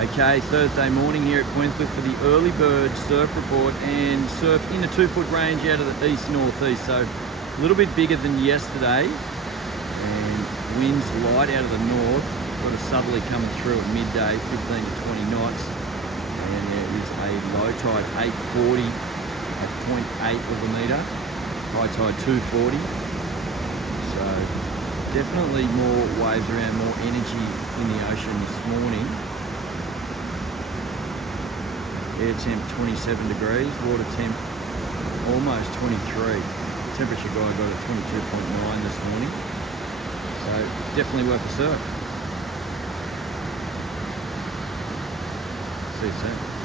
Okay, Thursday morning here at Queenscliff for the early bird surf report, and surf in the 2-foot range out of the east-northeast, so a little bit bigger than yesterday, and winds light out of the north. Got a southerly coming through at midday, 15 to 20 knots, and there is a low tide 840 at 0.8 of a metre, high tide 240, so definitely more waves around, more energy in the ocean this morning. Air temp 27 degrees, water temp almost 23. Temperature guide got at 22.9 this morning. So definitely worth a surf. See you soon.